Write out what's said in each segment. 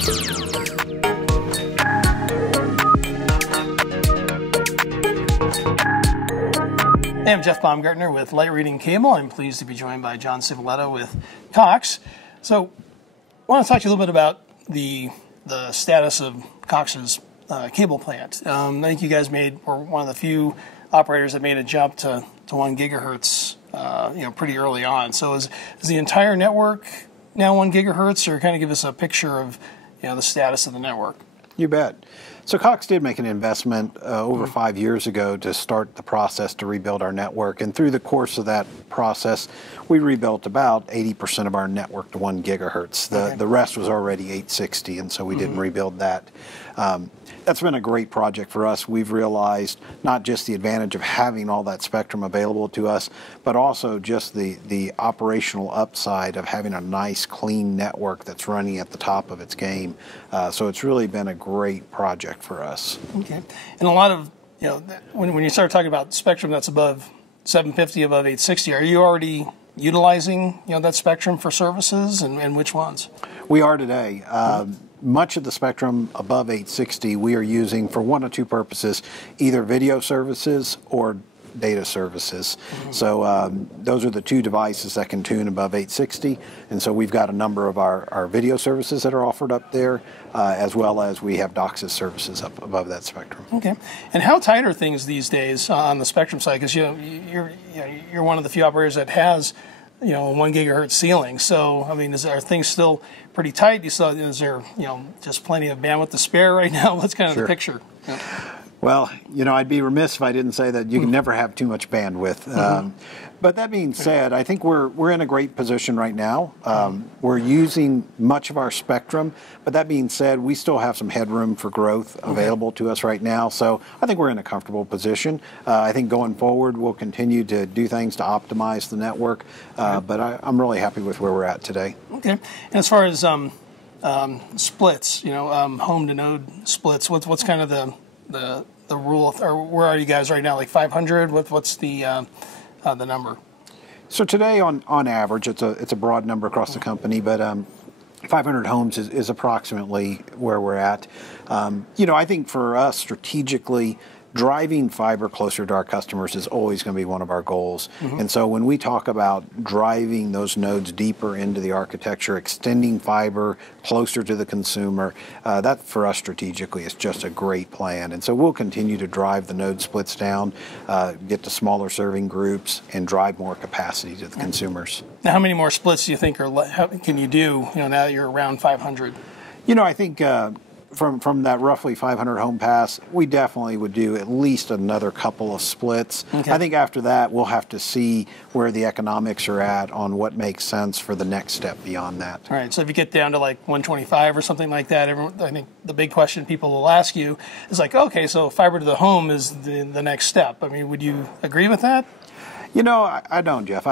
Hey, I'm Jeff Baumgartner with Light Reading Cable. I'm pleased to be joined by John Civiletto with Cox. So I want to talk to you a little bit about the status of Cox's cable plant. I think you guys were one of the few operators that made a jump to 1 gigahertz pretty early on. So is the entire network now 1 gigahertz, or kind of give us a picture of the status of the network? You bet. So Cox did make an investment over 5 years ago to start the process to rebuild our network. And through the course of that process, we rebuilt about 80% of our network to 1 gigahertz. The rest was already 860, and so we didn't rebuild that. That's been a great project for us. We've realized not just the advantage of having all that spectrum available to us, but also just the operational upside of having a nice, clean network that's running at the top of its game. So it's really been a great project for us. Okay. And a lot of, when you start talking about spectrum that's above 750, above 860, are you already utilizing, that spectrum for services, and which ones? We are today. Much of the spectrum above 860 we are using for one of two purposes, either video services or data services. So those are the two devices that can tune above 860, and so we've got a number of our video services that are offered up there, as well as we have DOCSIS services up above that spectrum. Okay. And how tight are things these days on the spectrum side? Because you're one of the few operators that has a 1 gigahertz ceiling. So, I mean, are things still pretty tight? Is there, just plenty of bandwidth to spare right now? What's kind of the picture? Yeah. Well, I'd be remiss if I didn't say that you can never have too much bandwidth. But that being said, I think we're in a great position right now. We're using much of our spectrum, but that being said, we still have some headroom for growth available to us right now. So I think we're in a comfortable position. I think going forward, we'll continue to do things to optimize the network, but I'm really happy with where we're at today. Okay. And as far as splits, home to node splits, what's kind of the rule, or where are you guys right now? Like 500? What's the number? So today, on average, it's a broad number across the company, but 500 homes is approximately where we're at. I think for us strategically, driving fiber closer to our customers is always going to be one of our goals. And so when we talk about driving those nodes deeper into the architecture, extending fiber closer to the consumer, that for us strategically is just a great plan. And so we'll continue to drive the node splits down, get to smaller serving groups, and drive more capacity to the consumers. Now, how many more splits do you think can you do, now that you're around 500? I think from that roughly 500 home pass, we definitely would do at least another couple of splits. I think after that, we'll have to see where the economics are at on what makes sense for the next step beyond that. All right, so if you get down to like 125 or something like that, I think the big question people will ask you is like, okay, so fiber to the home is the next step. I mean, would you agree with that? I don't, Jeff.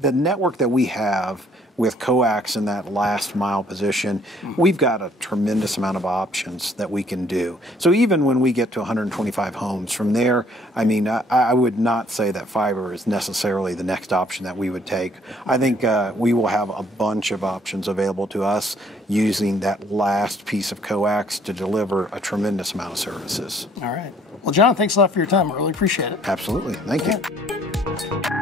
The network that we have with coax in that last mile position, we've got a tremendous amount of options that we can do. So even when we get to 125 homes from there, I mean, I would not say that fiber is necessarily the next option that we would take. I think we will have a bunch of options available to us using that last piece of coax to deliver a tremendous amount of services. All right. Well, John, thanks a lot for your time. I really appreciate it. Absolutely. Thank you.